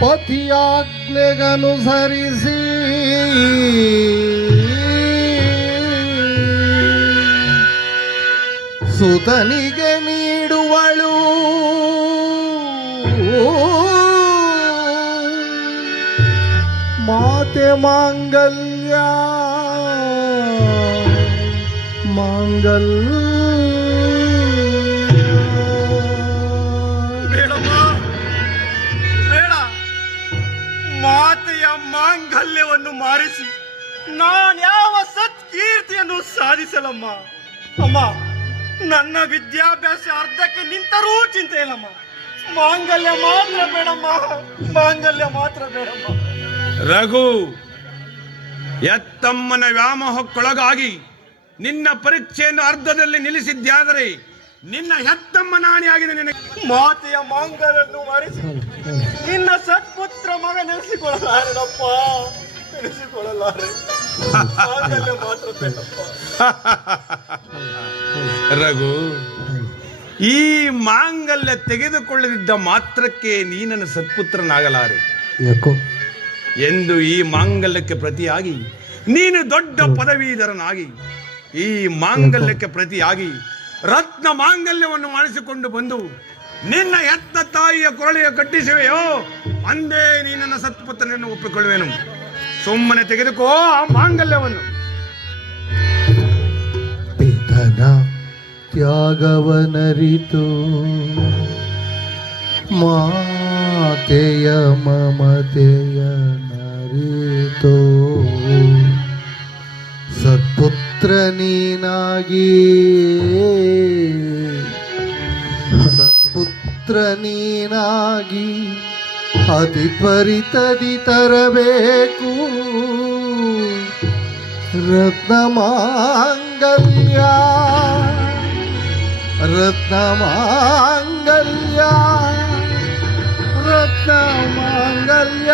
ಪತಿಯಾಜ್ಞೆಗನುಸರಿಸಿ ಸುತನಿಗೆ ನೀಡುವಳು ಮಾತೆ ಮಾಂಗಲ್ಯ ಮಾಂಗಲ್ಯ. ಬೇಡಮ್ಮ, ಬೇಡ. ಮಾತೆಯ ಮಾಂಗಲ್ಯವನ್ನು ಮಾರಿಸಿ ನಾನ್ಯಾವ ಸತ್ಕೀರ್ತಿಯನ್ನು ಸಾಧಿಸಲಮ್ಮ. ಅಮ್ಮ, ನನ್ನ ವಿದ್ಯಾಭ್ಯಾಸ ಅರ್ಧಕ್ಕೆ ನಿಂತರೂ ಚಿಂತೆ ಇಲ್ಲಮ್ಮ. ಮಾಂಗಲ್ಯ ಮಾತ್ರ ಬೇಡಮ್ಮ, ಮಾಂಗಲ್ಯ ಮಾತ್ರ ಬೇಡಮ್ಮ. ರಘು, ಎತ್ತಮ್ಮನ ವ್ಯಾಮೋಹಕ್ಕೊಳಗಾಗಿ ನಿನ್ನ ಪರೀಕ್ಷೆಯನ್ನು ಅರ್ಧದಲ್ಲಿ ನಿಲ್ಲಿಸಿದ್ಯಾದರೆ ನಿನ್ನ ಹೆತ್ತಮ್ಮ ನಾಣಿಯಾಗಿದೆ ನಿನಗೆ. ಮಾತೆಯ ಮಾಂಗಲ್ಯವನ್ನು ಮಾರಿಸಿ ನಿನ್ನ ಸತ್ಪುತ್ರ ಮಗ ನೆನೆಸಿಕೊಳ್ಳಲಾರಪ್ಪ, ನೆನೆಸಿಕೊಳ್ಳಲಾರೆ. ಮಾಂಗಲ್ಯ ಮಾತ್ರ ಬೇಡಪ್ಪ. ರಘು, ಈ ಮಾಂಗಲ್ಯ ತೆಗೆದುಕೊಳ್ಳದಿದ್ದ ಮಾತ್ರಕ್ಕೆ ನೀನನ್ನು ಸತ್ಪುತ್ರನಾಗಲಾರೆ ಎಂದು ಈ ಮಾಂಗಲ್ಯಕ್ಕೆ ಪ್ರತಿಯಾಗಿ ನೀನು ದೊಡ್ಡ ಪದವೀಧರನಾಗಿ ಈ ಮಾಂಗಲ್ಯಕ್ಕೆ ಪ್ರತಿಯಾಗಿ ರತ್ನ ಮಾಂಗಲ್ಯವನ್ನು ಮಾಡಿಸಿಕೊಂಡು ಬಂದು ನಿನ್ನ ಎತ್ತ ತಾಯಿಯ ಕೊರಳಿಗೆ ಕಟ್ಟಿಸುವೆಯೋ ಅಂದೇ ನೀನನ್ನ ಸತ್ಪುತ್ರನನ್ನು ಒಪ್ಪಿಕೊಳ್ಳುವೆನು. ಸುಮ್ಮನೆ ತೆಗೆದುಕೋ ಆ ಮಾಂಗಲ್ಯವನ್ನು. ಪಿತನ ತ್ಯಾಗವನರಿತು ಮಾತೆಯ ಮಮತೆಯ ನರಿತೋ ಸತ್ಪುತ್ರ ನೀನಾಗಿ ಅತಿ ತ್ವರಿತದಿ ತರಬೇಕು ರತ್ನಮಾಂಗಲ್ಯ ರತ್ನಮಾಂಗಲ್ಯ ರತ್ನಮಾಂಗಲ್ಯ.